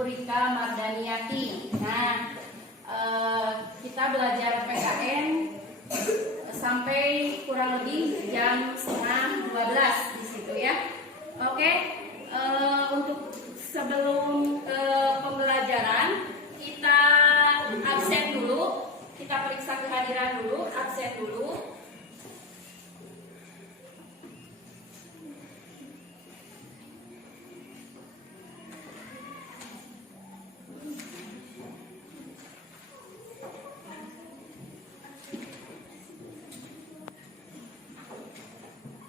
Ibu Rika Mardaniati. Nah, kita belajar PKN sampai kurang lebih jam 11:30 di situ ya. Oke, untuk sebelum pembelajaran kita absen dulu, kita periksa kehadiran dulu, absen dulu.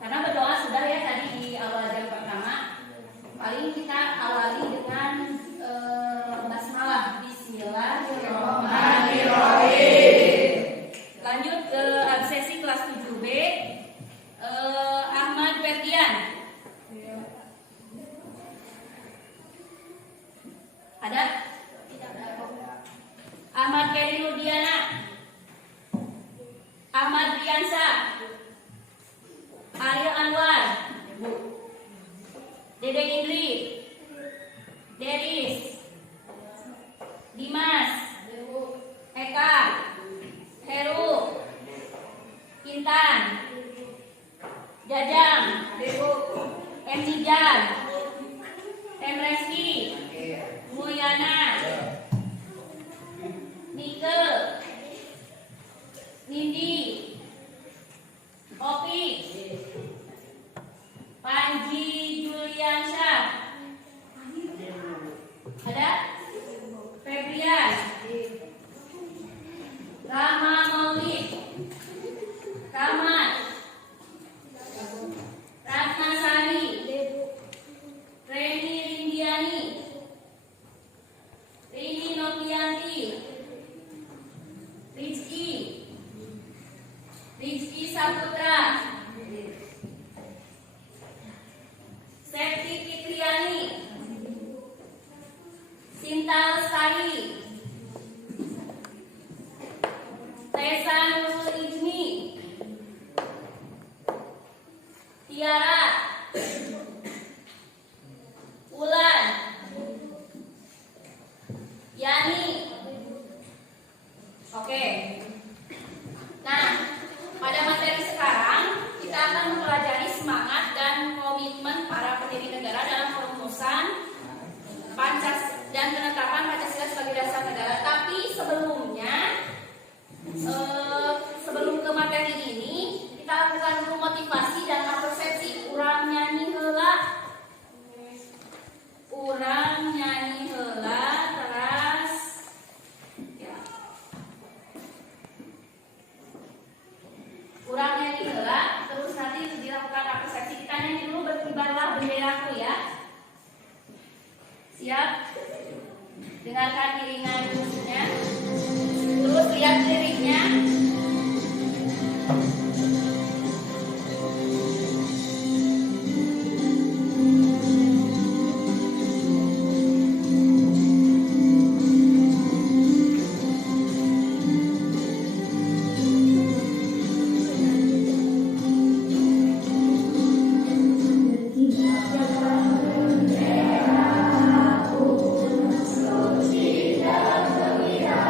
Karena berdoa sudah ya tadi di awal jam pertama. Paling kita awali dengan basmalah. Bismillahirrahmanirrahim. Lanjut ke absesi kelas 7B. Ahmad Ferdian. Ada? Ahmad Keri Nudiana. Ahmad Riansa. Ariel Anwar, Dede Indri, Deris, Dimas, Eka, Heru, Intan, Jajang, M. Nijan, M. Reski, Mulyana, Nike, Nindi, Opi, Panji Juliansyah. Ada? Febrian, Rama Maulid, Rahmat, Ratnasari, Reni Rindiani, Rini Novianti, Rizky Saputra, Septi Fitriani, Sinta Lestari, Tessa Nurul Ijmi, Tiara, Ulan, Yani. Oke. Nah, pada materi sekarang kita akan mempelajari semangat dan komitmen para pendiri negara dalam perumusan dan penetapan Pancasila sebagai dasar negara. Tapi sebelumnya, sebelum ke materi ini, kita lakukan dulu motivasi dan persepsi. Urang nyanyi heula, urang nyanyi heula, teras ya. Urang nyanyi heula, terus nanti dilakukan persepsi. Kita nyanyi dulu berkibarlah benderaku ya. Siap? Dengarkan iringan musiknya. Terus lihat liriknya. Suci dan gembira,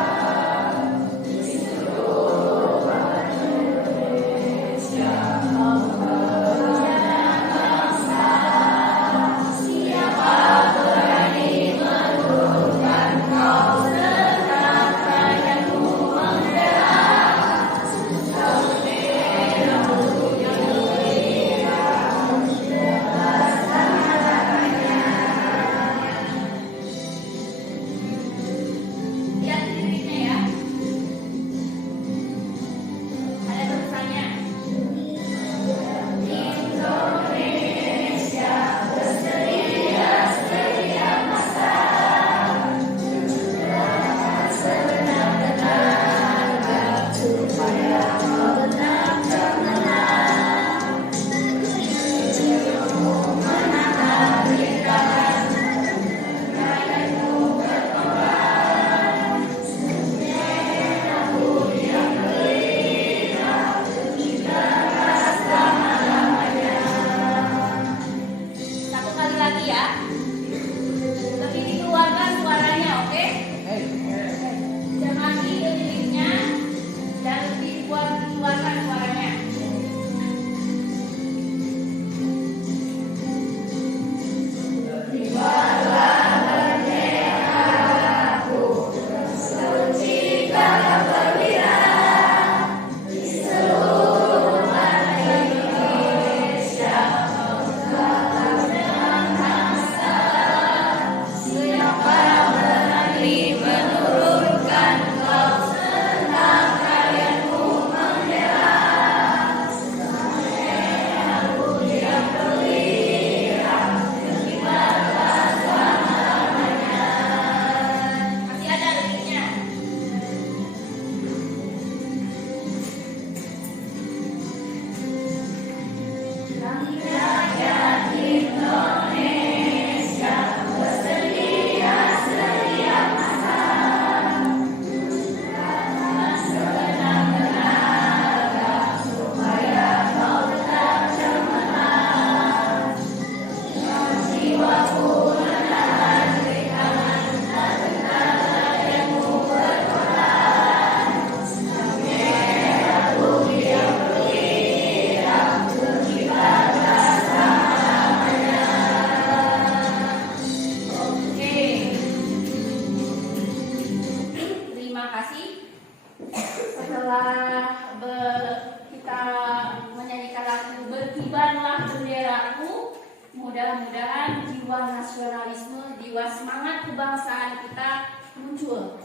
kebangsaan kita muncul.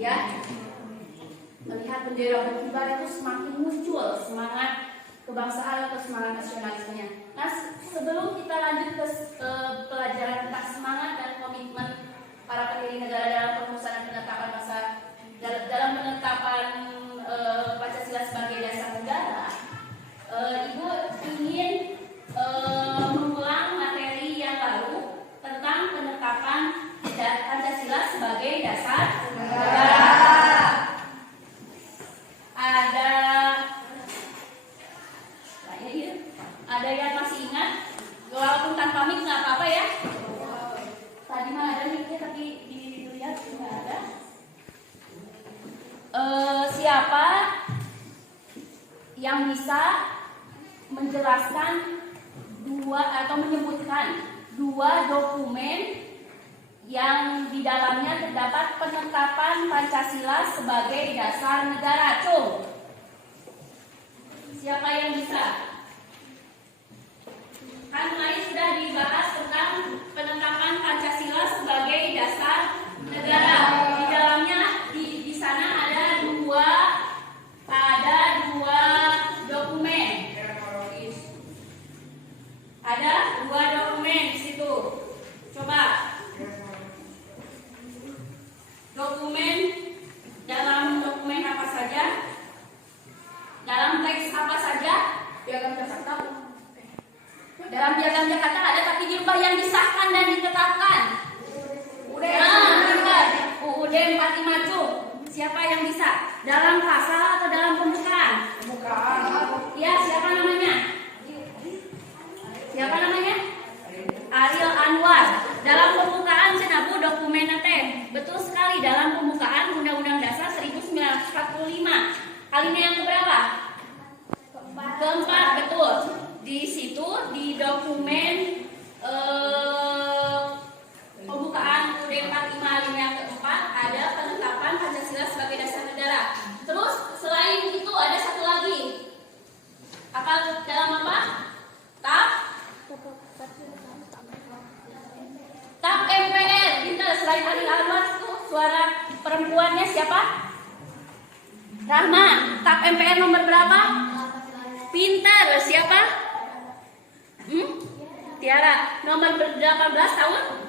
Ya, melihat bendera berkibar itu semakin muncul semangat kebangsaan atau semangat nasionalismenya. Nah, sebelum kita lanjut ke pelajaran tentang semangat dan komitmen para pendiri negara dalam perumusan dan penetapan dalam penetapan Pancasila sebagai dasar negara, Ibu ingin mengulang materi yang lalu tentang penetapan Pancasila sebagai dasar negara. Ada yang masih ingat? Walaupun tanpa mic nggak apa-apa ya. Tadi mah ada mic-nya tapi dilihat nggak ada. Siapa yang bisa menjelaskan atau menyebutkan dua dokumen yang di dalamnya terdapat penetapan Pancasila sebagai dasar negara? Cung. Siapa yang bisa? Kan kemarin sudah dibahas tentang penetapan Pancasila sebagai dasar negara. Di dalamnya di sana ada dua dokumen. Ada dua dokumen di situ. Coba. Dalam dokumen apa saja? Dalam teks apa saja? Piagam Jakarta. Dalam Piagam Jakarta ada tapi dirubah yang disahkan dan ditetapkan. UUD 45 Cung. Siapa yang bisa? Dalam pasal atau dalam pembukaan? Pembukaan. Ya, siapa namanya? Ariel Anwar. Dalam pembukaan Senabu dokumen teh. Betul sekali, dalam pembukaan Undang-Undang Dasar 1945. Alinea yang keberapa? Keempat, betul. Di situ di dokumen pembukaan UUD 45 alinea keempat ada penetapan Pancasila sebagai dasar negara. Terus selain itu ada satu lagi. Apa dalam apa? TAP MPR. Kita selain Ariel Anwar itu suara perempuannya siapa? Rahma. TAP MPR nomor berapa? Pintar. Siapa? Tiara. Nomor 18 tahun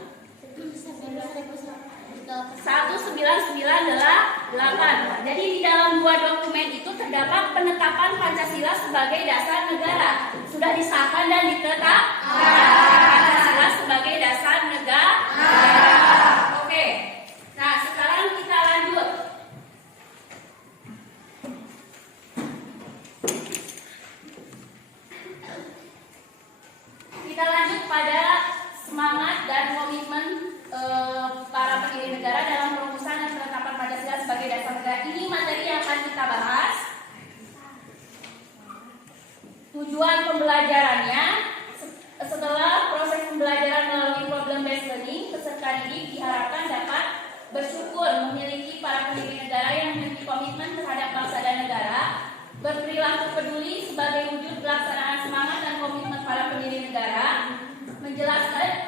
1998. Jadi di dalam dua dokumen itu terdapat penetapan Pancasila sebagai dasar negara. Sudah disahkan dan ditetapkan Pancasila sebagai dasar negara. Oke. Nah, sekarang kita lanjut. Kita lanjut pada semangat dan komitmen para pendiri negara dalam perumusan dan penetapan Pancasila sebagai dasar negara. Ini materi yang akan kita bahas. Tujuan pembelajarannya, setelah proses pembelajaran melalui problem based learning, peserta didik diharapkan dapat bersyukur memiliki para pendiri negara yang memiliki komitmen terhadap bangsa dan negara, berperilaku peduli sebagai wujud pelaksanaan semangat dan komitmen para pendiri negara,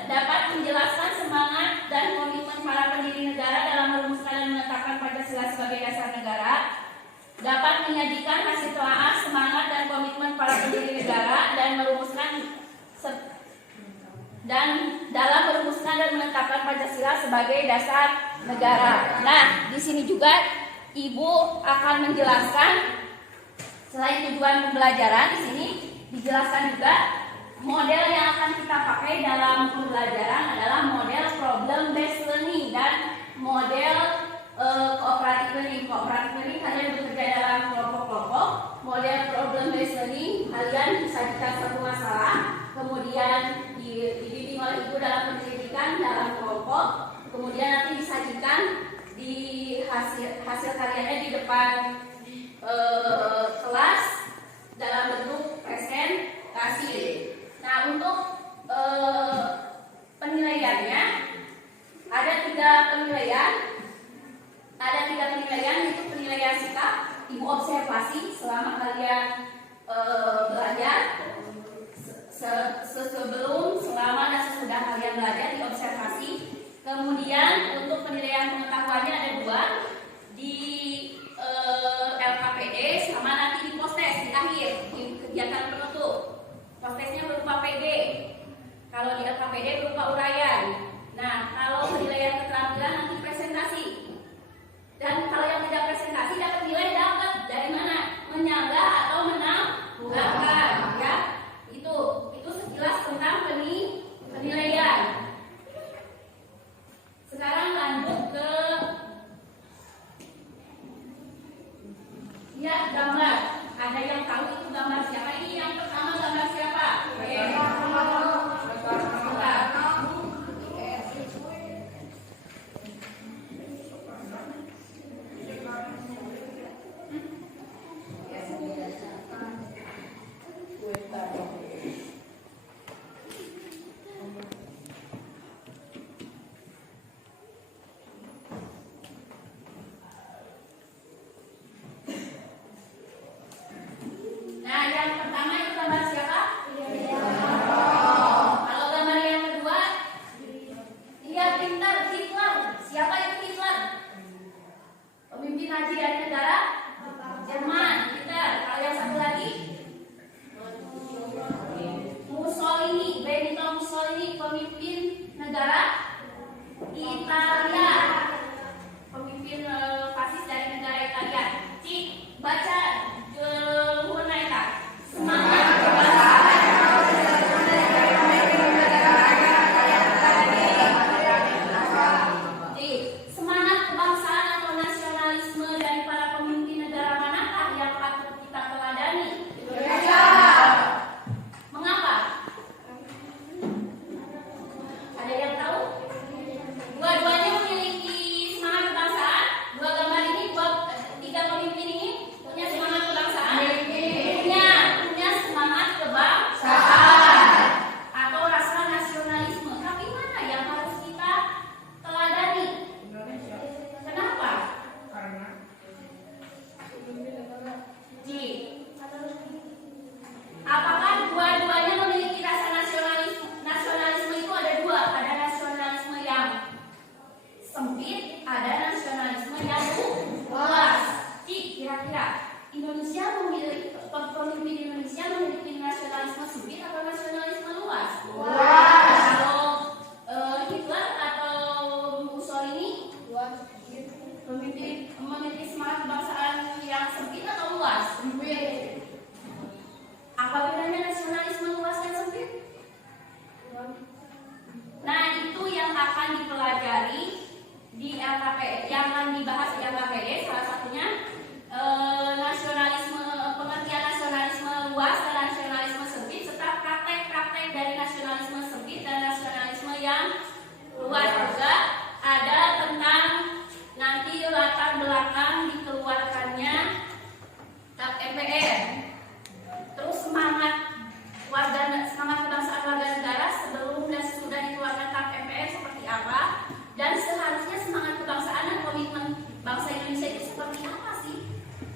dapat menjelaskan semangat dan komitmen para pendiri negara dalam merumuskan dan menetapkan Pancasila sebagai dasar negara, dapat menyajikan hasil telaah semangat dan komitmen para pendiri negara dan dalam merumuskan dan menetapkan Pancasila sebagai dasar negara. Nah, di sini juga Ibu akan menjelaskan selain tujuan pembelajaran, di sini dijelaskan juga model yang akan kita pakai dalam pembelajaran adalah model problem based learning dan model cooperative learning. Cooperative learning kalian bekerja dalam kelompok-kelompok. Model problem based learning kalian disajikan satu masalah, kemudian dibimbing oleh Ibu dalam pendidikan dalam kelompok, kemudian nanti disajikan di hasil karyanya di depan kelas dalam bentuk presentasi. Nah, untuk penilaiannya ada tiga penilaian. Yaitu penilaian sikap. Ibu observasi selama kalian belajar, sebelum, selama dan sesudah kalian belajar diobservasi. Kemudian untuk penilaian pengetahuannya ada dua di LKPD sama nanti di postes di akhir di kegiatan penutup. Postesnya berupa PG. Kalau di LKPD berupa uraian. Nah, kalau penilaian keterampilan nanti presentasi. Dan kalau yang tidak presentasi dapat nilai dapat dari mana? Menyangga atau menambahkan, ya. Itu sekilas tentang penilaian. Sekarang lanjut ke lihat gambar. Ada yang tahu itu gambar siapa? Ini yang pertama gambar siapa? Nah, yang pertama itu gambar siapa? Kalau gambar yang kedua, dia pintar, Hitler. Siapa itu Hitler? Pemimpin Nazi dari negara Jerman. Pintar. Kalau yang satu lagi, Mussolini, Benito Mussolini, pemimpin negara Italia. Pemimpin fasis dari negara Italia. Cik, baca semangat kebangsaan atau nasionalisme dari para pemimpin negara manakah yang patut kita teladani? Indonesia. Mengapa? Ada yang tahu? Dua-duanya memiliki semangat kebangsaan. Dua gambar ini, tiga pemimpin ini punya semangat kebangsaan. Punya semangat kebangsaan atau rasa nasionalisme. Tapi mana yang harus kita teladani? Indonesia. Kenapa? Karena apakah dua-duanya memiliki rasa nasionalisme? Nasionalisme itu ada dua. Ada nasionalisme yang sempit, ada nasionalisme yang luas. Kira-kira Indonesia memiliki pemimpin Indonesia memiliki nasionalisme sempit atau nasionalisme luas? Luas. Kalau Hitler atau Mussolini memiliki semangat kebangsaan yang sempit atau luas? Sempit. Apa bedanya nasionalisme luas dan sempit? Nah, itu yang akan dipelajari di LKPD, yang akan dibahas di LKPD. Salah satunya nasionalisme, pengertian nasionalisme luas dan nasionalisme sempit, serta praktek-praktek dari nasionalisme sempit dan nasionalisme yang luas. Juga ada tentang nanti latar belakang dikeluarkannya TAP MPR. Terus semangat kebangsaan warga negara sebelum dan sesudah dikeluarkan TAP MPR seperti apa, dan seharusnya semangat kebangsaan dan komitmen bangsa Indonesia itu seperti apa sih?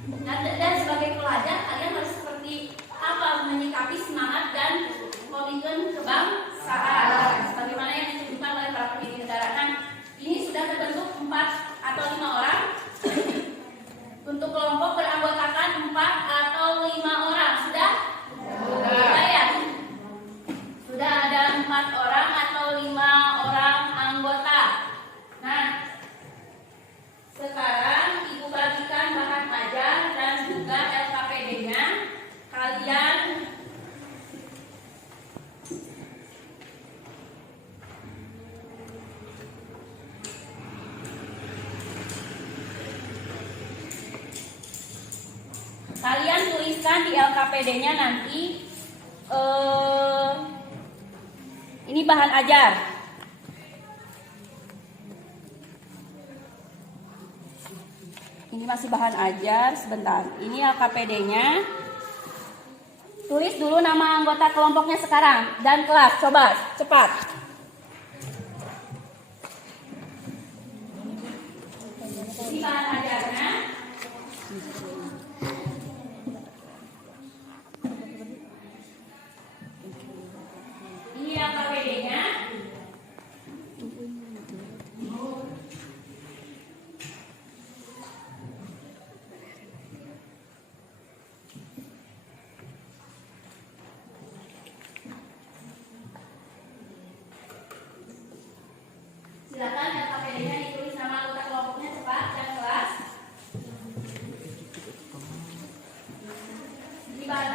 Dan sebagai pelajar kalian harus seperti apa menyikapi semangat dan komitmen kebangsaan sebagaimana yang ditunjukkan oleh para pendiri negara. Nah, ini sudah terbentuk 4 atau 5 orang. Untuk kelompok beranggotakan 4 atau 5 orang. Sudah ya? Sudah ada 4 orang atau 5 orang anggota. Nah, sekarang Ibu bagikan bahan ajar dan juga LKPD-nya. Kalian tuliskan di LKPD-nya nanti. Ini bahan ajar. Ini masih bahan ajar, sebentar. Ini LKPD-nya. Tulis dulu nama anggota kelompoknya sekarang dan kelas. Coba, cepat. Ini bahan ajarnya. Ini LKPD-nya.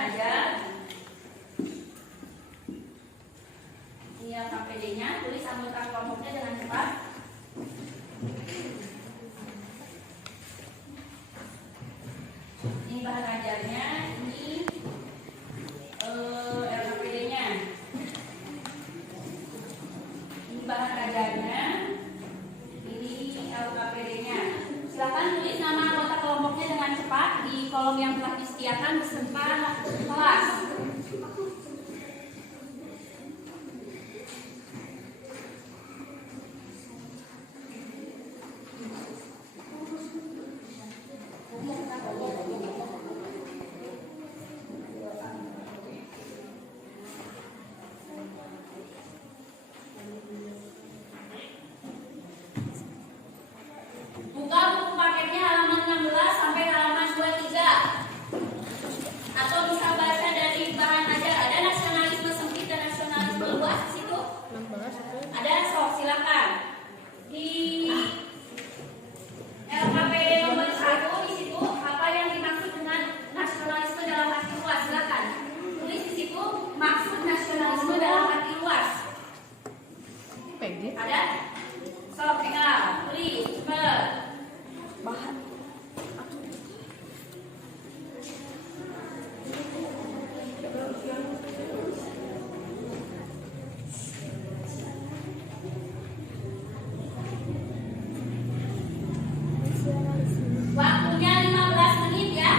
ajar. Ini LKPD-nya, tulis anggota kelompoknya dengan cepat. Ini bahan ajarnya, ini LKPD-nya. Ini bahan ajarnya, ini LKPD-nya. Silakan tulis nama anggota kelompoknya dengan cepat di kolom yang telah disediakan beserta kelas. Buka buku paketnya halaman 16 sampai halaman 23. Atau bisa baca dari bahan ajar. Ada nasionalisme sempit dan nasionalisme luas di situ. Ada, silakan. Di LKPD nomor 1 di situ apa yang dimaksud dengan nasionalisme dalam arti luas? Silakan. Tulis di situ maksud nasionalisme dalam arti luas. Ada? Pegang, tulis, cepet. Bahan. Waktunya 15 menit ya.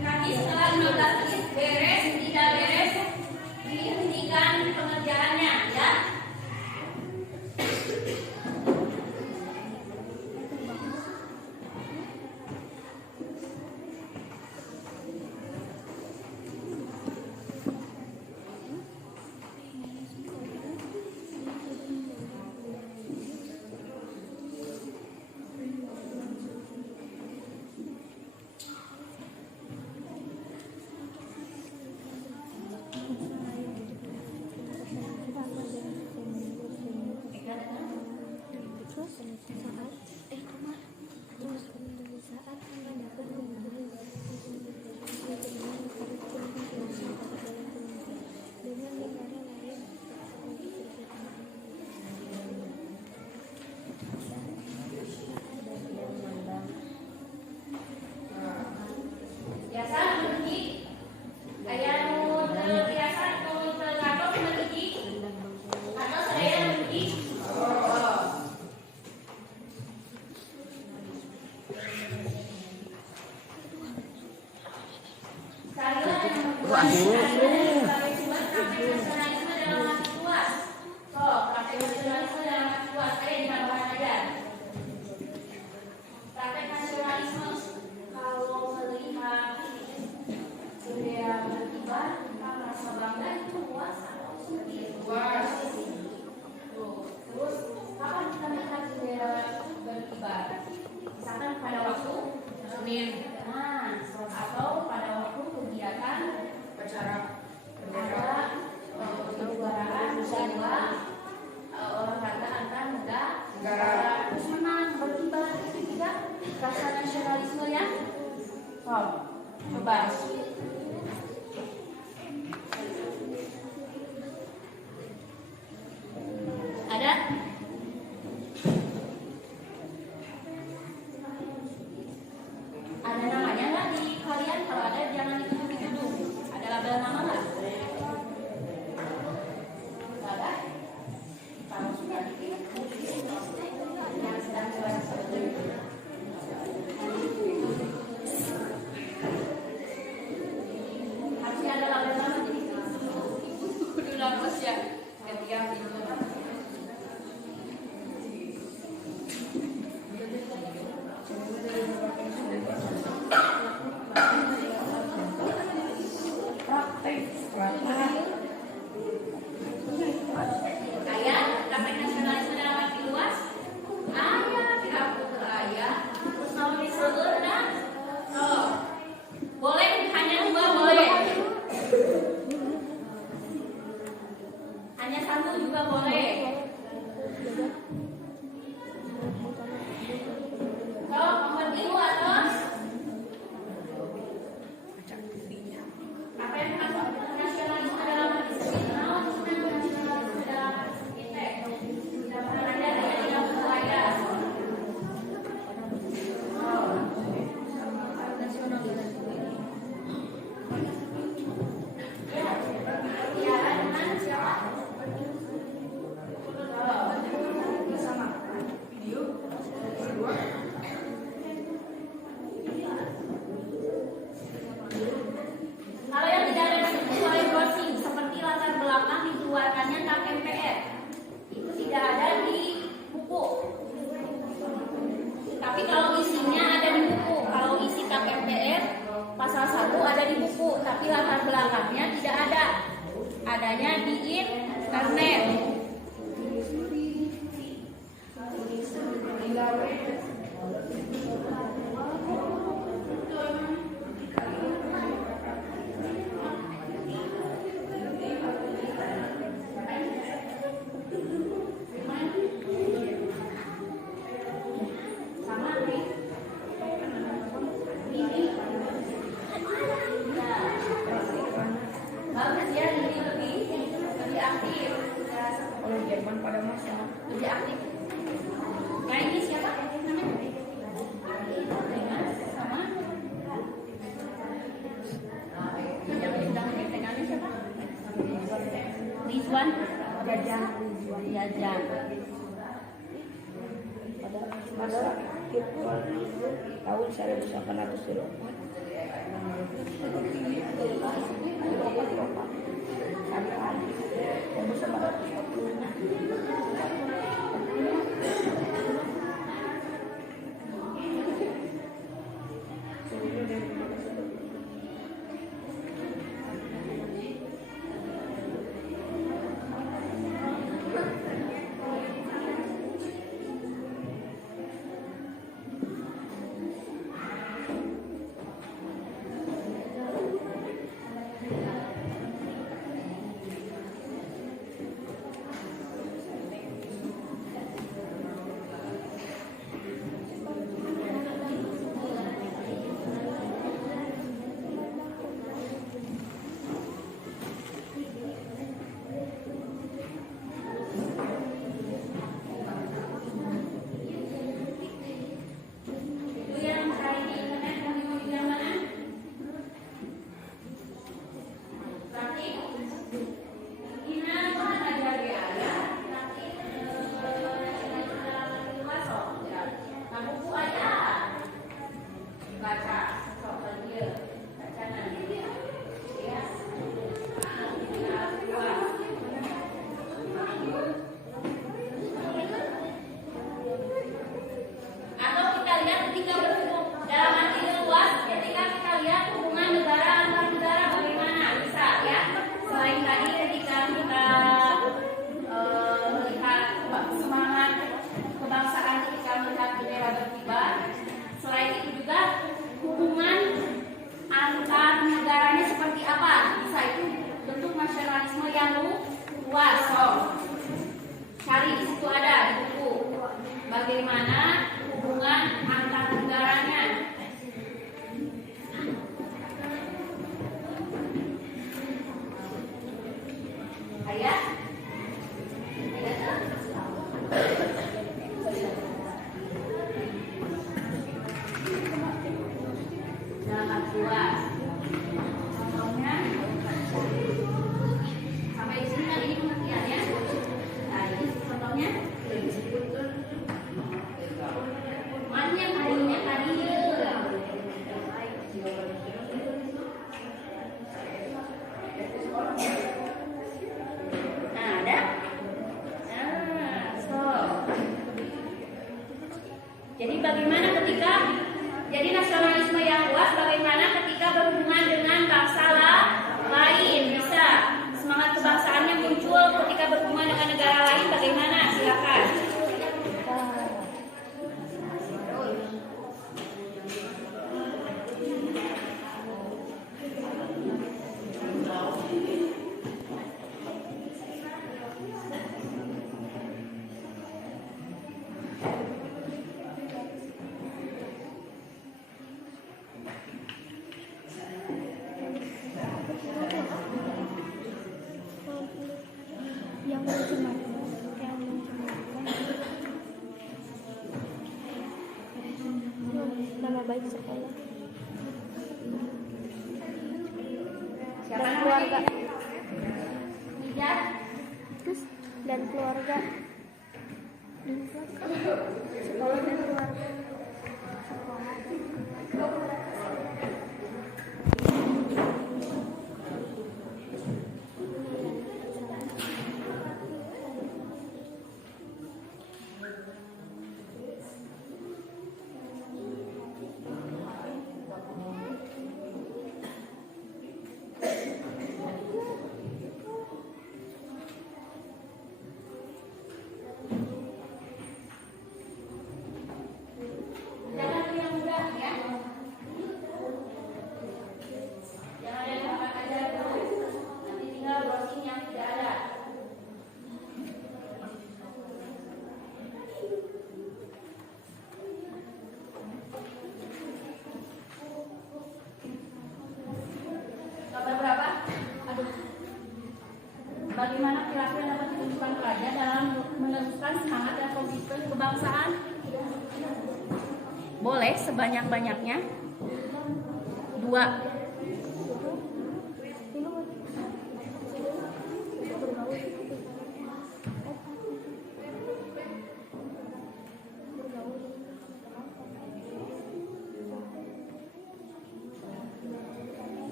Nanti setelah 15 menit beres, tidak beres, dihentikan pengerjaannya ya. Coba. Ada? Ada namanya nggak di kalian? Kalau ada jangan dituduh-tuduh. Ada label nama nggak? Nggak ada? Kalau sudah dikit, yang sedang jelas seperti itu. Tapi kalau isinya ada di buku. Kalau isi KPPR pasal 1 ada di buku, tapi latar belakangnya tidak ada. Adanya di internet. Bagus ya, ini lebih aktif. Kalau Jerman pada masa Lebih aktif. Nah ini siapa namanya? Sama yang sedang pegangannya siapa? Rizwan Jajang Jajang. pada masa itu tahun 1800 Bagaimana hubungan antar negaranya? Ayah? Sangat luas. Contohnya, sampai di sini kan ini pengertiannya. Nah, ini contohnya. Mana yang tadinya tadi? Nah, ada. Jadi bagaimana ketika nasionalisme yang luas, bagaimana ketika berhubungan dengan bangsa lain? Bisa semangat kebangsaannya muncul ketika berhubungan dengan negara lain, bagaimana? Silakan. Nama baik sekolah Siapa dan namanya? keluarga Mijat. terus dan keluarga sekolah dan keluarga Boleh sebanyak-banyaknya. 2.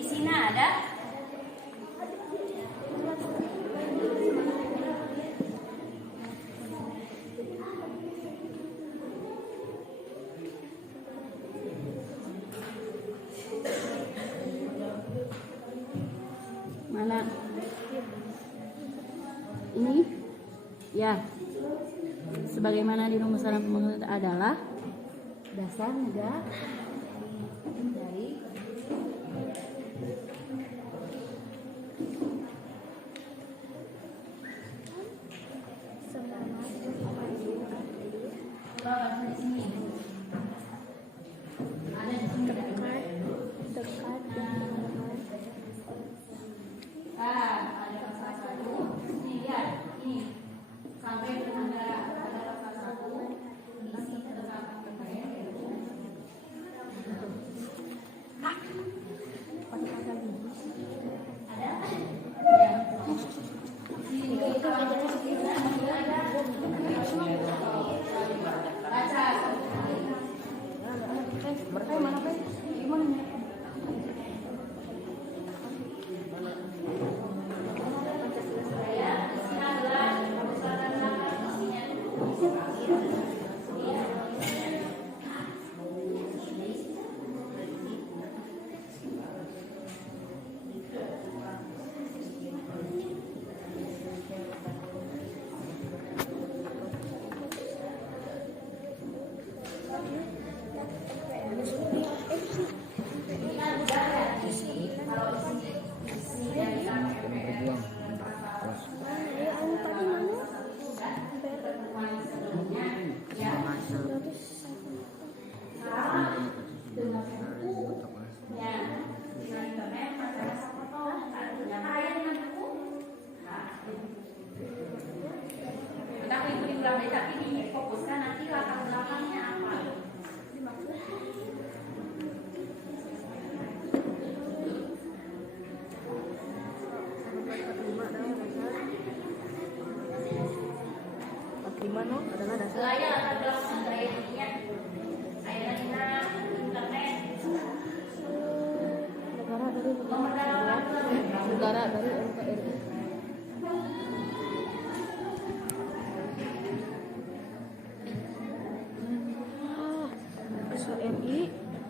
Isinya ada mana? Ini ya, sebagaimana di rumusan pembangunan adalah dasar negara dari di sini. Ada di sini dekat dengan ada pasal 1. Ini lihat, ini sampai ke negara ada pasal 1. Isi terdapat tapi difokuskan nanti latar belakangnya apa. adalah dasar Selain latar belakang daya internet, negara dari NKRI.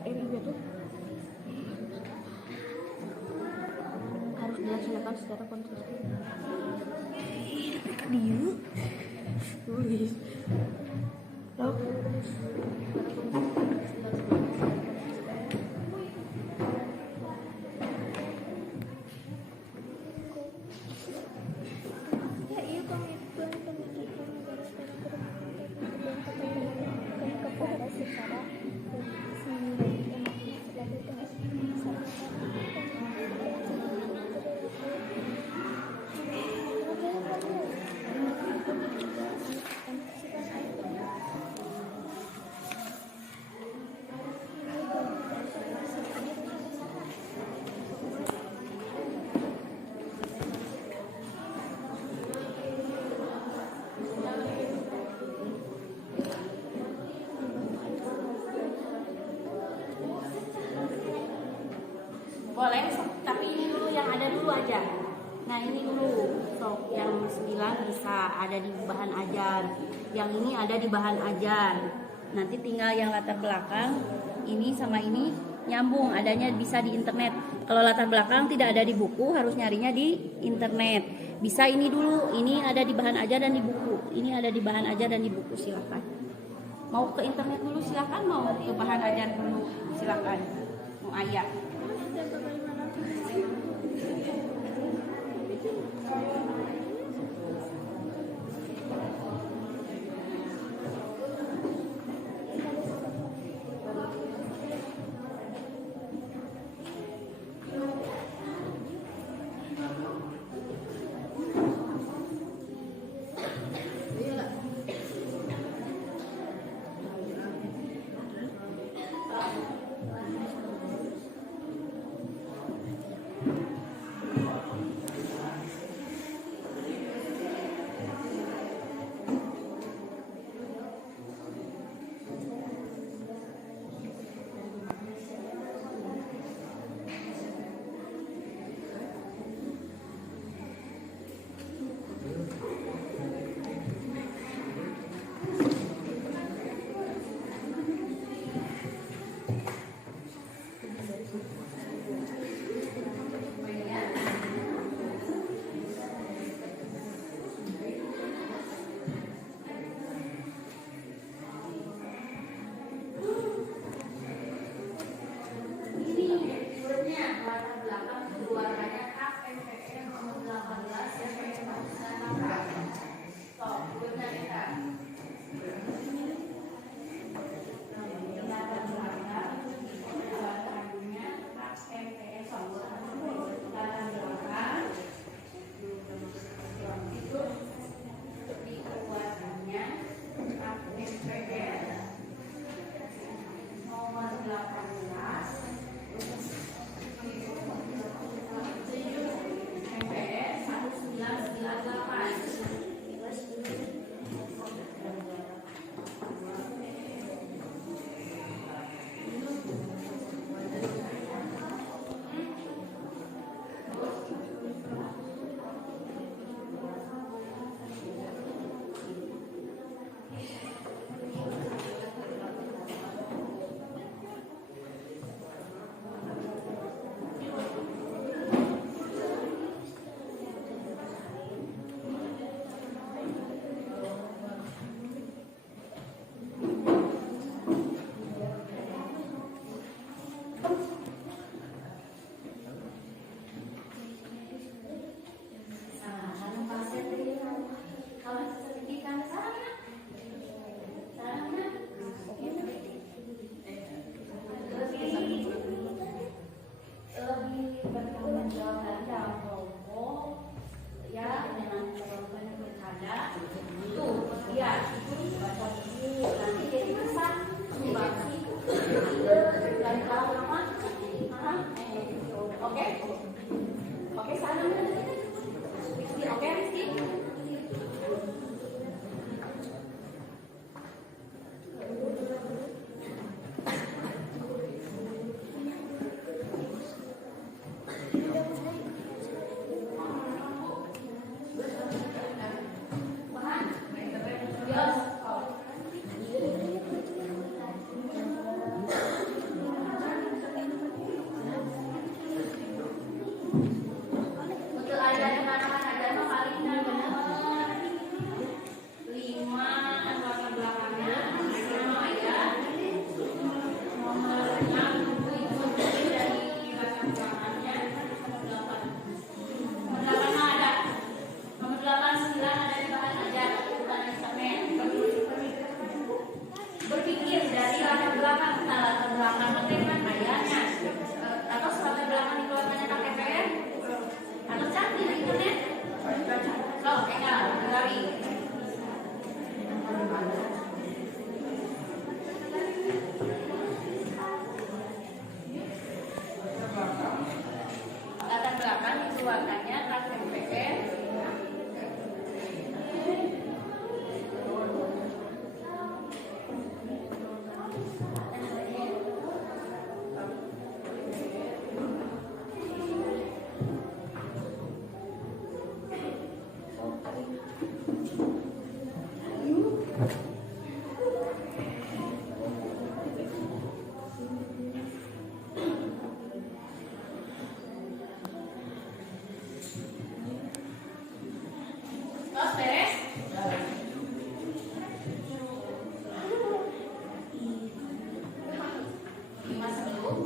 RI itu harus dilaksanakan secara konsisten. Dia tulis loh. Ya iya komitmen pendidikan negara kepada secara boleh, tapi ini dulu yang ada dulu aja. Nah ini dulu, sok yang 9 bisa ada di bahan ajar, yang ini ada di bahan ajar. Nanti tinggal yang latar belakang ini sama ini nyambung, adanya bisa di internet. Kalau latar belakang tidak ada di buku, harus nyarinya di internet. Bisa ini dulu, ini ada di bahan ajar dan di buku, ini ada di bahan ajar dan di buku, silakan. Mau ke internet dulu silakan, mau ke bahan ajar dulu silakan. Mau ayah. Dan bagaimana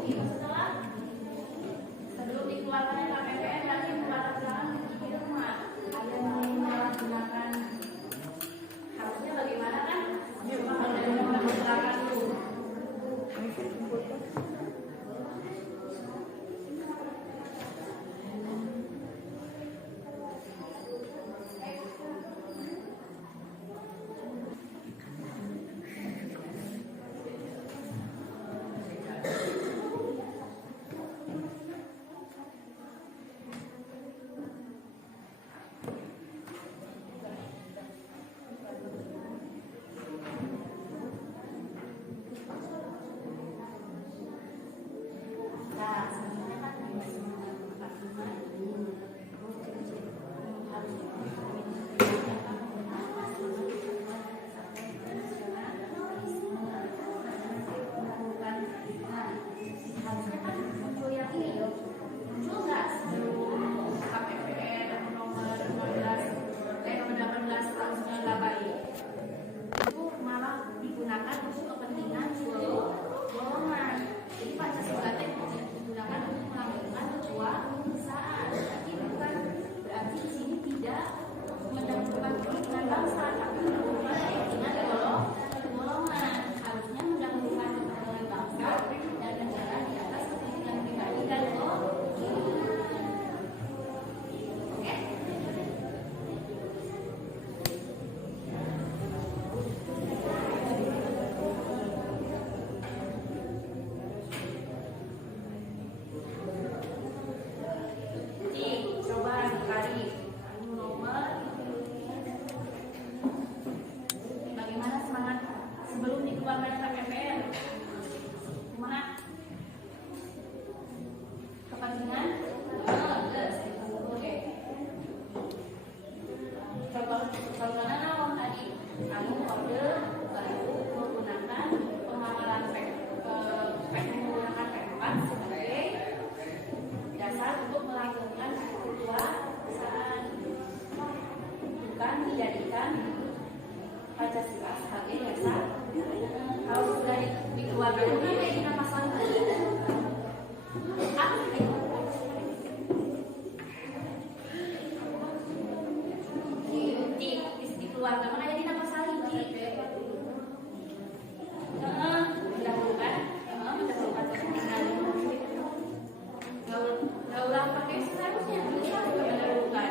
setelah sebelum dikeluarkannya KPPN berarti melatar belakang di rumah ada yang menyalahgunakan harusnya bagaimana kan cuma ada yang melatar dulu. Nah, sebenarnya kan di semua tempat rumah harusnya kan muncul yang ini loh. Muncul nggak sebelum KPPN nomor 18 tahun 98 itu malah digunakan untuk kepentingan golongan. Jadi Pancasila itu digunakan untuk melambangkan kekuasaan. Tapi bukan berarti di sini tidak mendahulukan kepentingan bangsa, tapi mendahulukan kepentingan golongan. Harusnya mendahulukan kepentingan bangsa dan negara di atas kepentingan pribadi dan golongan. Oke? Coba dicari nomor bagaimana semangat sebelum dikeluarkan KPPN. Kumaha? Kepentingan? Oke. Contohnya naon tadi? Kamu orde baru menggunakan pengamalan menggunakan P4 sebagai dasar untuk melanggengkan kekuasaan, bukan dijadikan Pancasila sebagai dasar. Kalau sudah dikeluarkan mana ini pasal tadi? Apa itu? Dikeluarkan mana jadi pasal ini? Mendahulukan kepentingan. Nggak ulang pakai seharusnya bisa mendahulukan.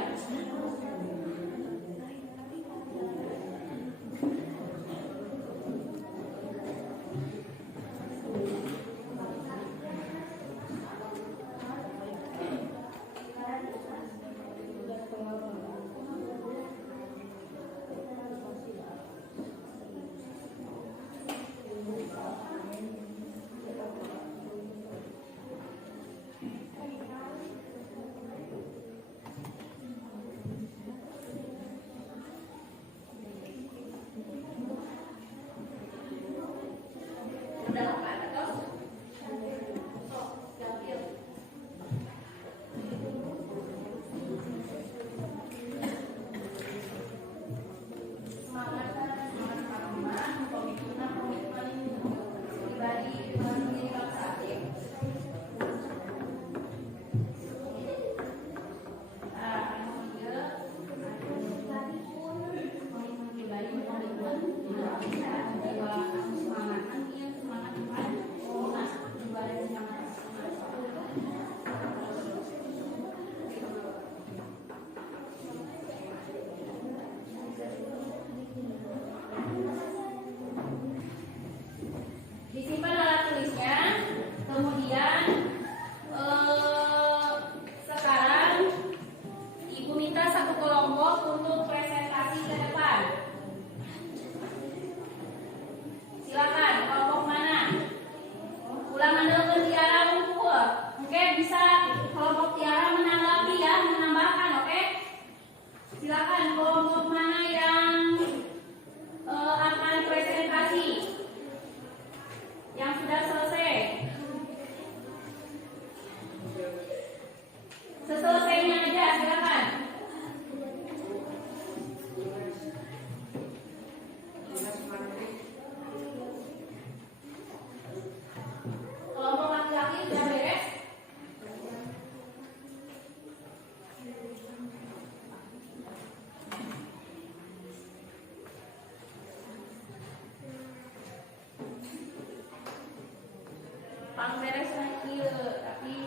pangberes ieu tapi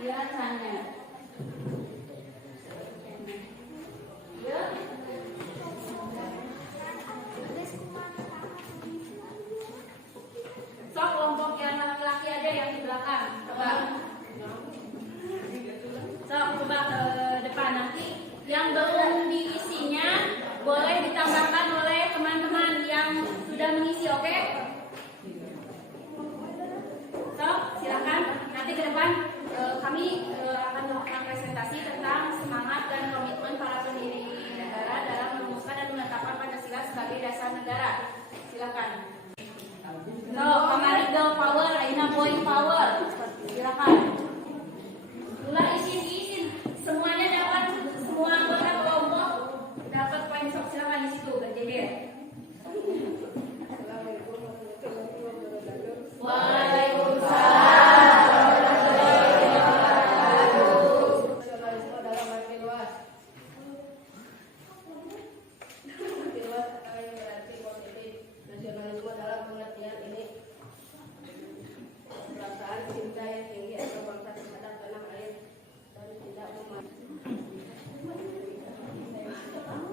biasanya ya sok kelompok yang laki-laki aja yang di belakang coba sok coba ke depan nanti yang belum diisinya boleh ditambahkan oleh teman-teman yang sudah mengisi, oke? Sok silakan nanti ke depan kami akan melakukan presentasi tentang semangat dan komitmen para pendiri negara dalam merumuskan dan menetapkan Pancasila sebagai dasar negara. Silakan. So, kamari girl power, aina boy power. Silakan. Ulah isin semuanya dapat, semua anggota kelompok dapat poin sok. Silakan di situ berjejer. Waalaikumsalam.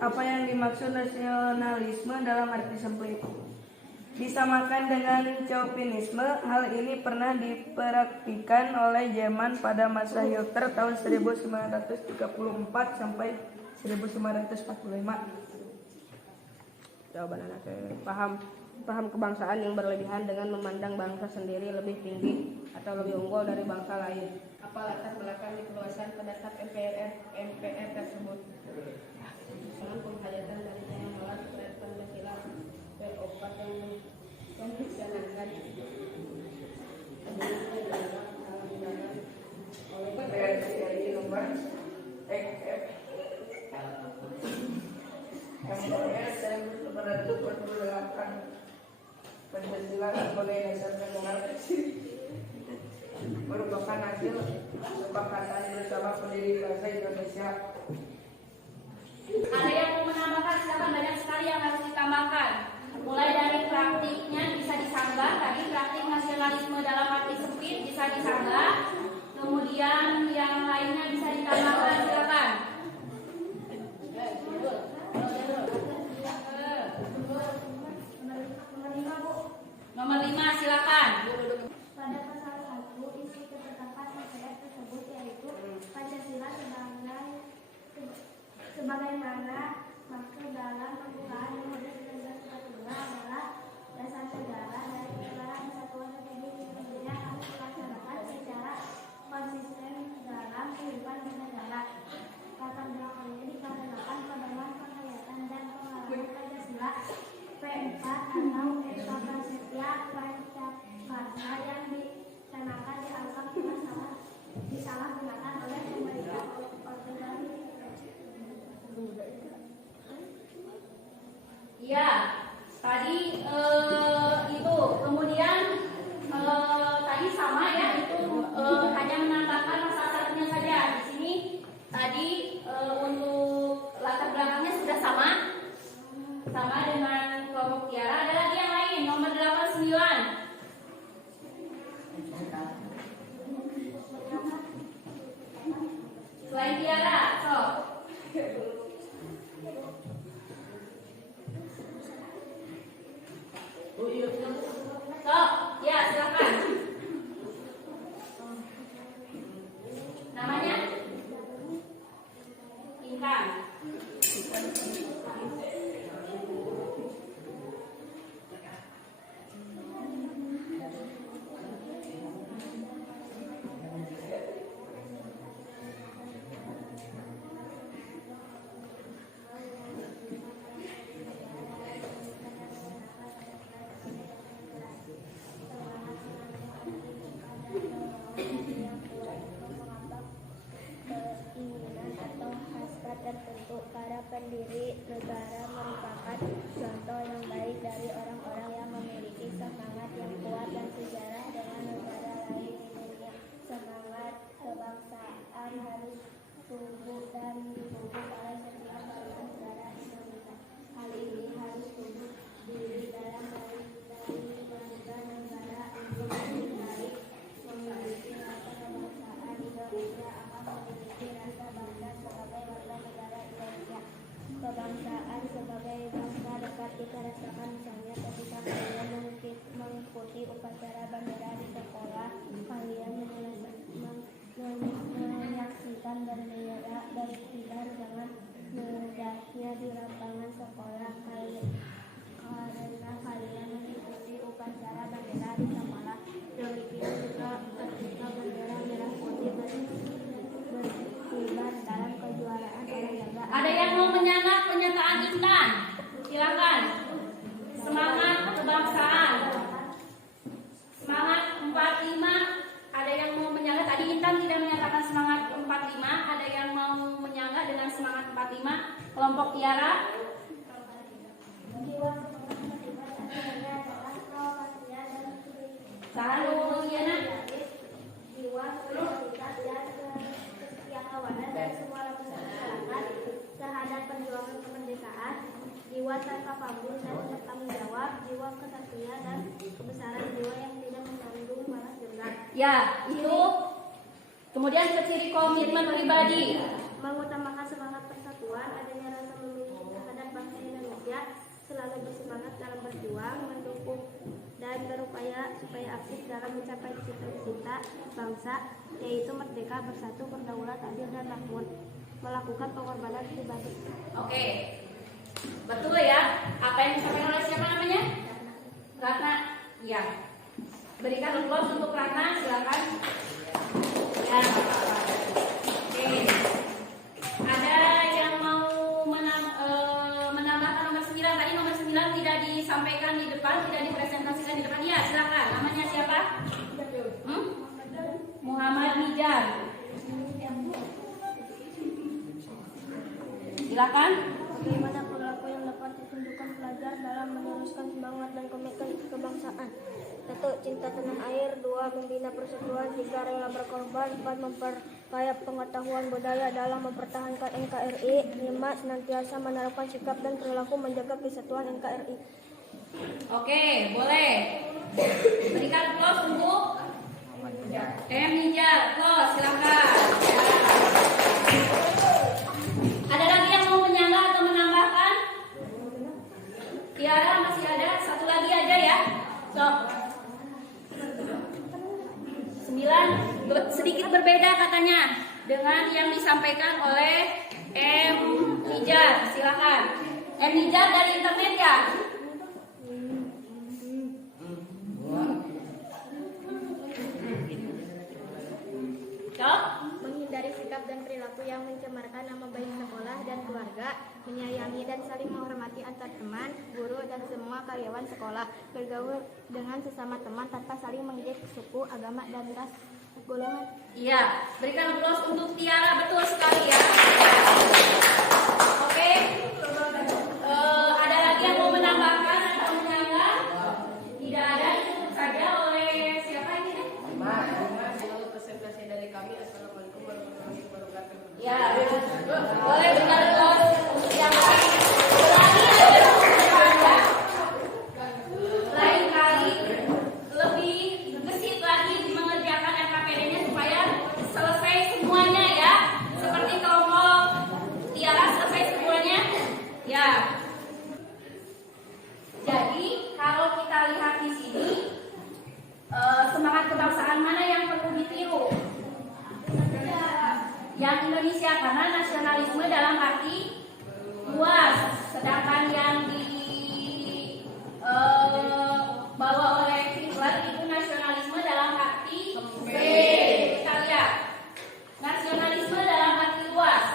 Apa yang dimaksud nasionalisme dalam arti sempit? Disamakan dengan chauvinisme, hal ini pernah dipraktikkan oleh Jerman pada masa Hitler tahun 1934 sampai 1945. Jawaban anak paham kebangsaan yang berlebihan dengan memandang bangsa sendiri lebih tinggi atau lebih unggul dari bangsa lain. Apa latar belakang dikeluarkan pendapat MPR tersebut? Dengan penghayatan dari pengenalan terhadap Pancasila P4 yang dicanangkan oleh PRRI nomor MPR dan berlakukan Pancasila sebagai dasar negara merupakan hasil kesepakatan bersama pendiri bangsa Indonesia. Ada yang mau menambahkan? Silakan, banyak sekali yang harus ditambahkan. Mulai dari praktiknya bisa disanggah, tadi praktik nasionalisme dalam arti sempit bisa disanggah. Kemudian yang lainnya bisa ditambahkan, silakan. Nomor 5 silakan. Pada pasal 1 isi ketetapan MPR tersebut yaitu Pancasila sebagaimana maksud dalam pembukaan UUD 1945 adalah dasar negara dari keterangan kesatuan Republik Indonesia harus dilaksanakan secara konsisten dalam kehidupan bernegara. Latar belakangnya dikarenakan pedoman penghayatan dan pengalaman Pancasila P4 atau Eka Prasetya Pancakarsa yang dicanangkan dianggap disalahgunakan oleh pemerintah Orde Baru. Iya, tadi itu. Kemudian tadi sama ya, itu hanya menambahkan pasal satunya saja. Di sini tadi untuk latar belakangnya sudah sama dengan kelompok Tiara. Ada Ya, itu. Kemudian ke ciri komitmen pribadi. Mengutamakan semangat persatuan, adanya rasa memiliki terhadap bangsa Indonesia, selalu bersemangat dalam berjuang, mendukung dan berupaya supaya aktif dalam mencapai cita-cita bangsa, yaitu merdeka, bersatu, berdaulat, adil, dan makmur. Melakukan pengorbanan pribadi. Oke. Betul ya? Apa yang disampaikan oleh siapa namanya? Ratna. Ya. Berikan applause untuk Ratna, silakan. Ya, nggak apa-apa. Oke. Ada yang mau menambahkan nomor 9? Tadi nomor 9 tidak disampaikan di depan, tidak dipresentasikan di depan. Ya, silakan. Namanya siapa? Muhammad Mijar. Silakan. Bagaimana perilaku yang dapat ditunjukkan pelajar dalam meneruskan semangat dan komitmen kebangsaan? 1. Cinta tanah air. 2. Membina persatuan. 3. Rela berkorban. 4. Memperkaya pengetahuan budaya dalam mempertahankan NKRI. 5. Senantiasa menerapkan sikap dan perilaku menjaga kesatuan NKRI. Oke, boleh. Berikan applause untuk Mijar. Applause, silakan. Ada lagi yang mau menyanggah atau menambahkan? Tiara masih ada, satu lagi aja ya. Sok. 9 sedikit berbeda katanya dengan yang disampaikan oleh M. Mijar. Silakan. M. Mijar dari internet ya? Sok. Menghindari sikap dan perilaku yang mencemarkan nama baik sekolah dan keluarga, menyayangi dan saling menghormati antar teman, guru, dan semua karyawan sekolah, bergaul dengan sesama teman tanpa saling mengejek suku, agama, dan ras golongan. Iya, berikan applause untuk Tiara, betul sekali ya. Oke, ada lagi yang mau menambahkan atau menyanggah? Tidak ada, cukup saja oleh siapa ini? Menurut presentasi dari kami, assalamualaikum warahmatullahi wabarakatuh. Ya, boleh berikan applause untuk yang lain. Lagi ada lain kali lebih gesit lagi mengerjakan LKPD-nya supaya selesai semuanya ya. Seperti kelompok Tiara selesai semuanya. Ya. Jadi kalau kita lihat di sini semangat kebangsaan mana yang perlu ditiru? Yang Indonesia, karena nasionalisme dalam arti luas, sedangkan yang dibawa oleh Hitler itu nasionalisme dalam arti sempit. Kita lihat nasionalisme dalam arti luas.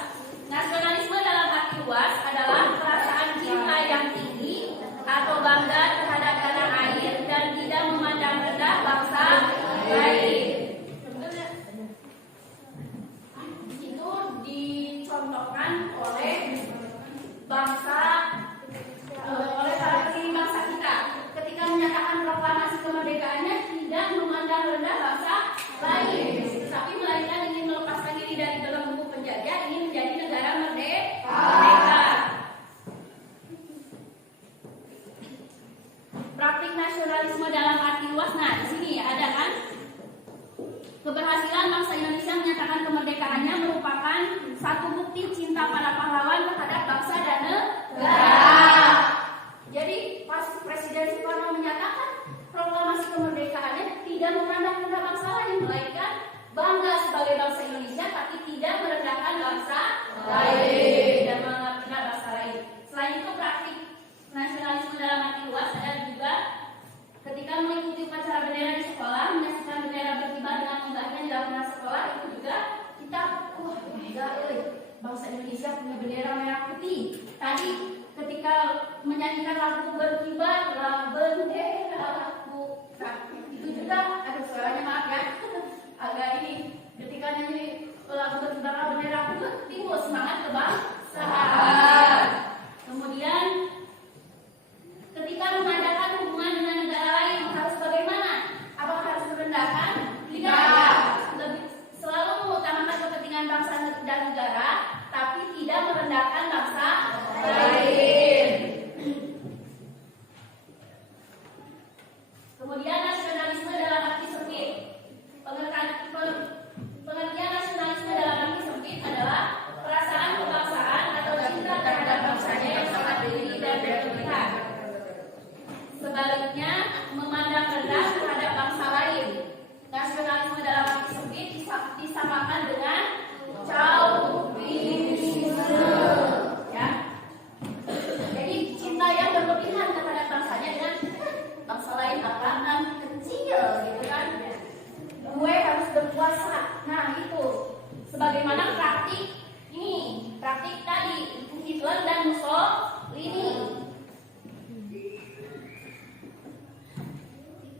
Nasionalisme dalam arti luas adalah perasaan cinta yang tinggi atau bangga terhadap tanah air dan tidak memandang rendah bangsa lain. Itu dicontohkan oleh bangsa oleh para pendiri bangsa kita ketika menyatakan proklamasi kemerdekaannya tidak memandang rendah bangsa lain, tetapi melainkan ingin melepaskan diri dari belenggu penjajah, ingin menjadi negara merdeka. Praktik nasionalisme dalam arti luas, nah di sini ada kan? Keberhasilan bangsa Indonesia menyatakan kemerdekaannya merupakan satu bukti cinta para pahlawan terhadap bangsa dan negara. Jadi pas Presiden Soekarno menyatakan proklamasi kemerdekaannya tidak memandang rendah bangsa lain, melainkan bangga sebagai bangsa Indonesia, tapi tidak merendahkan bangsa lain dan menghina bangsa lain. Selain itu praktik nasionalisme dalam arti luas ada juga ketika mengikuti upacara bendera di sekolah, menyaksikan bendera berkibar dengan megahnya di lapangan sekolah, itu juga kita bangga bangsa Indonesia punya bendera merah putih. Tadi ketika sebagaimana praktik ini, praktik tadi Hitler dan Mussolini.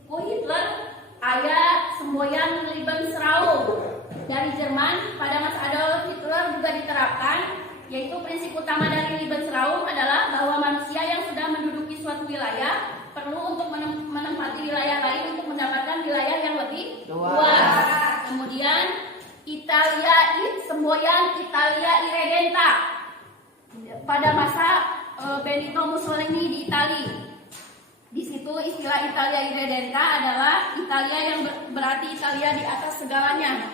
Hitler aya semboyan Lebensraum dari Jerman pada masa Adolf Hitler juga diterapkan, yaitu prinsip utama dari Lebensraum adalah bahwa manusia yang sudah menduduki suatu wilayah perlu untuk menempati wilayah lain untuk mendapatkan wilayah yang lebih luas. Kemudian semboyan Italia Irredenta pada masa Benito Mussolini di Italia. Di situ istilah Italia Irredenta adalah Italia yang berarti Italia di atas segalanya.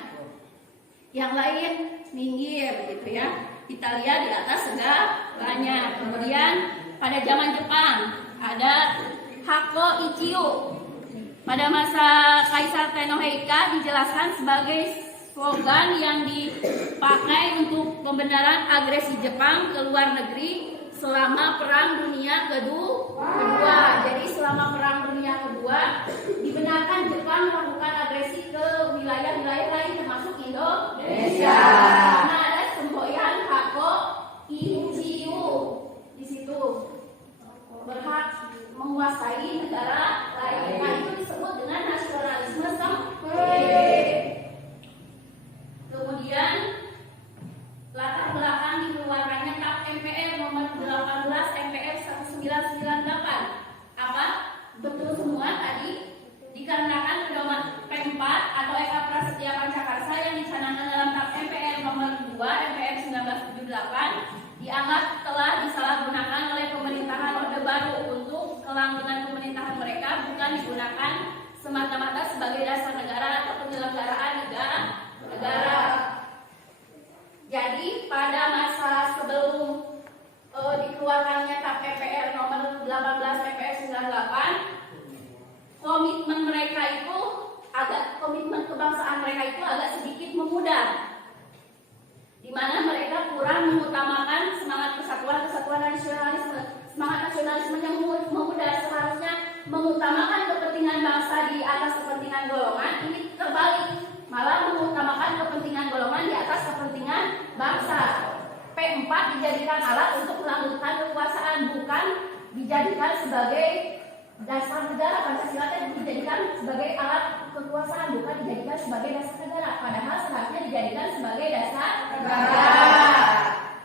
Yang lain minggir gitu ya. Italia di atas segalanya. Kemudian pada zaman Jepang ada Hako Ichiyo. Pada masa Kaisar Tenohika dijelaskan sebagai slogan yang dipakai untuk pembenaran agresi Jepang ke luar negeri selama Perang Dunia Kedua. Jadi selama Perang Dunia Kedua dibenarkan Jepang melakukan agresi ke wilayah-wilayah lain termasuk Indonesia. Karena ada semboyan Hako Ichiyo di situ, berhak menguasai negara lain. Nah, itu disebut dengan nasionalisme sempit. Kemudian latar belakang dikeluarkannya TAP MPR nomor 18 MPR 1998. Apa? Betul semua tadi? Dikarenakan pedoman P4 atau Eka Prasetya Pancakarsa yang dicanangkan dalam TAP MPR nomor 2 MPR 1978 dianggap telah disalahgunakan oleh pemerintahan Orde Baru untuk kelanggengan pemerintahan mereka, bukan digunakan semata-mata sebagai dasar negara atau penyelenggaraan negara. Jadi pada masa sebelum dikeluarkannya TAP MPR nomor 18 MPR 98, komitmen kebangsaan mereka itu agak sedikit memudar, di mana mereka kurang mengutamakan semangat kesatuan nasionalisme. Semangat nasionalisme yang memudar, seharusnya mengutamakan kepentingan bangsa di atas kepentingan golongan, ini terbalik, malah mengutamakan kepentingan golongan di atas kepentingan bangsa. P4 dijadikan alat untuk melanggengkan kekuasaan, bukan dijadikan sebagai dasar negara. Pancasila dijadikan sebagai alat kekuasaan, bukan dijadikan sebagai dasar negara. Padahal seharusnya dijadikan sebagai dasar negara.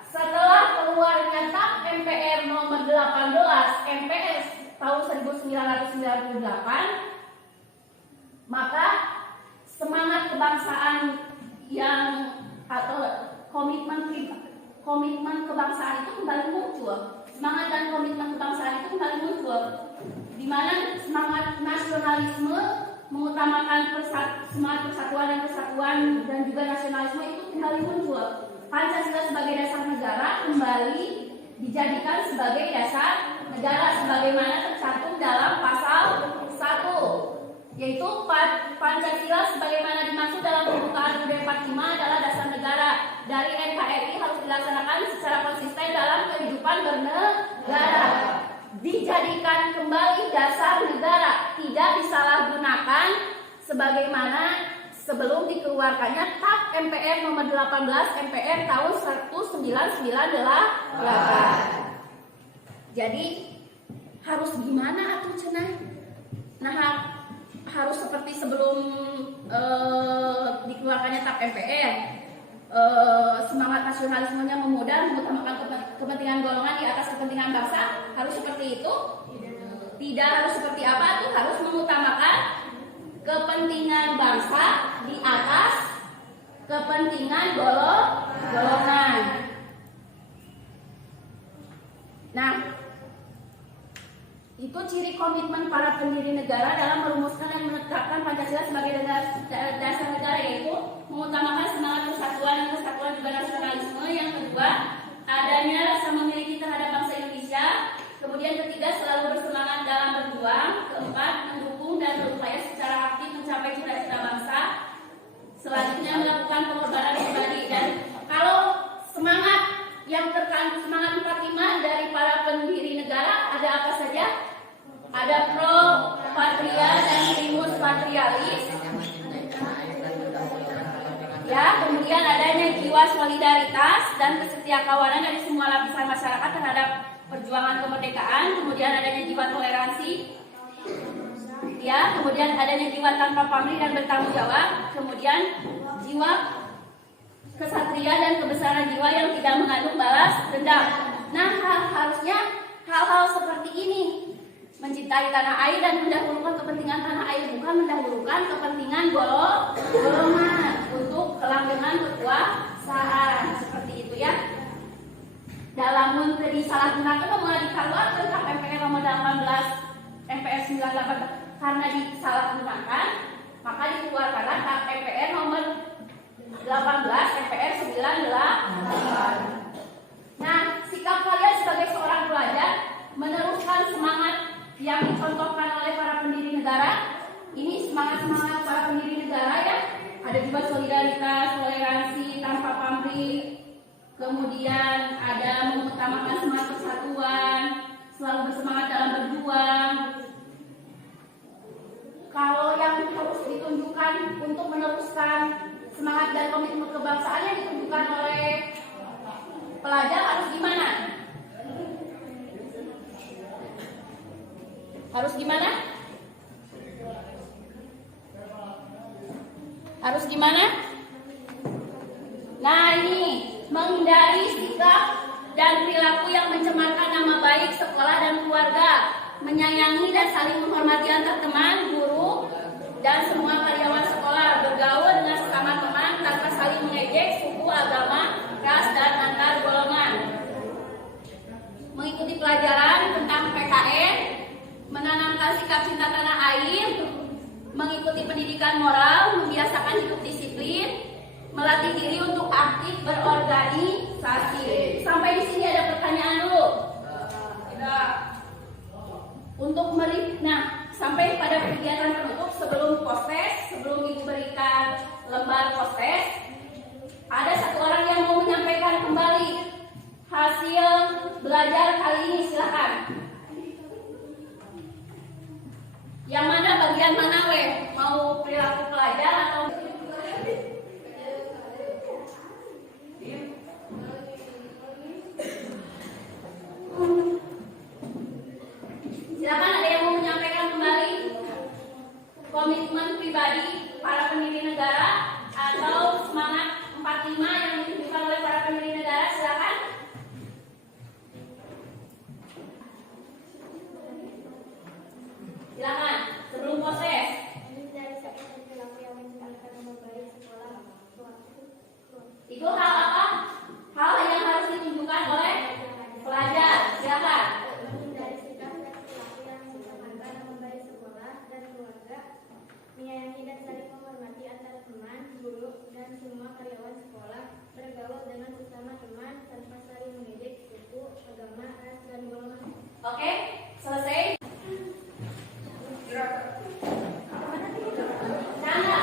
Setelah keluarnya TAP MPR nomor 18 MPR tahun 1998, maka semangat kebangsaan atau komitmen kebangsaan itu kembali muncul. Semangat dan komitmen kebangsaan itu kembali muncul, di mana semangat nasionalisme mengutamakan semangat persatuan dan juga nasionalisme itu kembali muncul. Pancasila sebagai dasar negara kembali dijadikan sebagai dasar negara sebagaimana tercantum dalam pasal 1, yaitu Pancasila sebagaimana dimaksud dalam pembukaan UUD 45 adalah dasar negara dari NKRI harus dilaksanakan secara konsisten dalam kehidupan bernegara. Dijadikan kembali dasar negara, tidak disalahgunakan sebagaimana sebelum dikeluarkannya TAP MPR nomor 18 MPR tahun 1998. Jadi harus gimana atuh cenah? Nah, harus seperti sebelum dikeluarkannya TAP MPR. Semangat nasionalismenya memudar, mengutamakan kepentingan golongan di atas kepentingan bangsa. Harus seperti itu? Tidak. Harus seperti apa? Itu harus mengutamakan kepentingan bangsa di atas kepentingan golongan. Nah, itu ciri komitmen para pendiri negara dalam merumuskan dan menetapkan Pancasila sebagai dasar negara, yaitu mengutamakan semangat persatuan juga nasionalisme. Yang kedua, adanya rasa memiliki terhadap bangsa Indonesia. Kemudian ketiga, selalu bersemangat dalam berjuang. Keempat, mendukung dan berupaya secara aktif mencapai cita-cita bangsa. Selanjutnya, melakukan pengorbanan pribadi. Dan kalau semangat yang terkandung semangat 45 dari para pendiri negara ada apa saja? Ada pro patria dan primus patrialis. Ya, kemudian adanya jiwa jiwa solidaritas dan kesetiakawanan dari semua lapisan masyarakat terhadap perjuangan kemerdekaan, kemudian adanya jiwa toleransi, ya, kemudian adanya jiwa tanpa pamrih dan bertanggung jawab, kemudian jiwa kesatria dan kebesaran jiwa yang tidak mengandung balas dendam. Nah, harusnya hal-hal seperti ini, mencintai tanah air dan mendahulukan kepentingan tanah air, bukan mendahulukan kepentingan golongan untuk kelanggengan kekuasaan, seperti itu ya. Dalam disalahgunakan mulai dikeluarkan tentang MPR nomor 18 MPR 98 karena disalahgunakan, maka dikeluarkanlah MPR nomor 18 MPR 98. Nah, sikap kalian sebagai seorang pelajar meneruskan semangat yang dicontohkan oleh para pendiri negara. Ini semangat-semangat para pendiri negara ya. Ada juga solidaritas, toleransi, tanpa pamrih. Kemudian ada mengutamakan semangat persatuan, selalu bersemangat dalam berjuang. Kalau yang harus ditunjukkan untuk meneruskan semangat dan komitmen kebangsaan yang ditunjukkan oleh pelajar harus gimana? Harus gimana? Harus gimana? Nah, ini menghindari sikap dan perilaku yang mencemarkan nama baik sekolah dan keluarga, menyayangi dan saling menghormati antar teman, guru, dan semua karyawan sekolah, bergaul dengan sesama teman tanpa saling mengejek suku, agama, ras, dan antar golongan. Mengikuti pelajaran tentang PKN, menanamkan sikap cinta tanah air, mengikuti pendidikan moral, membiasakan hidup disiplin, melatih diri untuk aktif berorganisasi. Sampai di sini ada pertanyaan dulu? Tidak. Nah, sampai pada kegiatan penutup sebelum proses, sebelum ibu berikan lembar proses, ada satu orang yang mau menyampaikan kembali hasil belajar kali ini, silakan. Yang mana, bagian mana weh? Mau perilaku pelajar atau silakan, ada yang mau menyampaikan kembali komitmen pribadi para pendiri negara atau semangat 45 yang ditunjukkan oleh para pendiri negara, silakan. Silakan, sebelum proses. Itu hal apa? Hal yang harus ditunjukkan oleh pelajar, silakan. Menyayangi dan saling menghormati antara teman, guru, dan semua karyawan sekolah, bergaul dengan sesama teman tanpa saling mengejek suku, agama, ras, dan golongan. Oke, selesai. Nanda,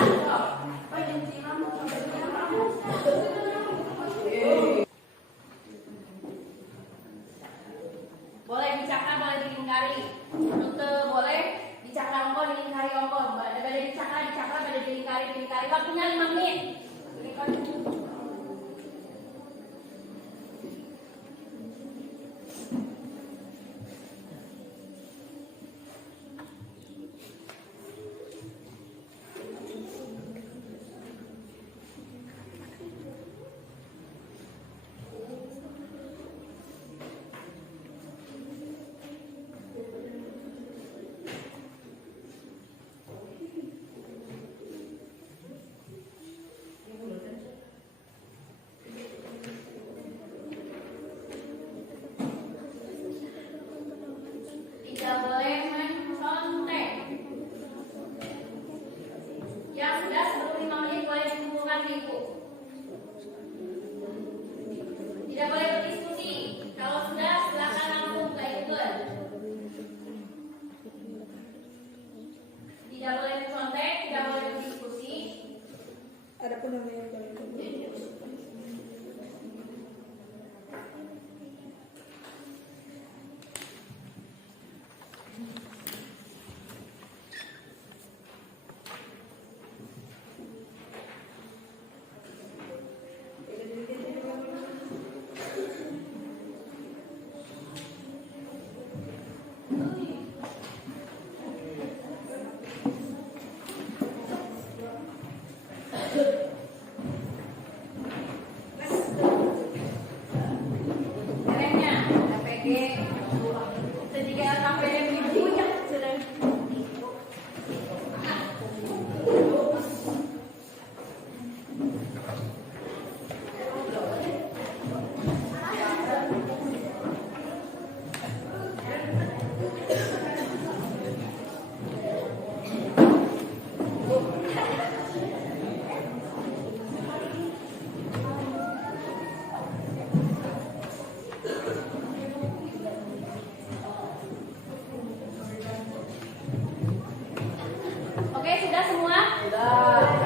boleh dicakar, boleh dilingkari. Rute boleh dicakar ongkol, dilingkari ongkol. Ada dicakar, ada dilingkari. Waktunya 5 menit. Tidak boleh mencontek. Yang sudah sebelum 5 menit boleh dikumpulkan di ibu. Tidak boleh berdiskusi. Kalau sudah, silakan langsung ke ikut. Tidak boleh mencontek, tidak boleh berdiskusi. Ada pun namanya yang Oke, sudah semua? Sudah.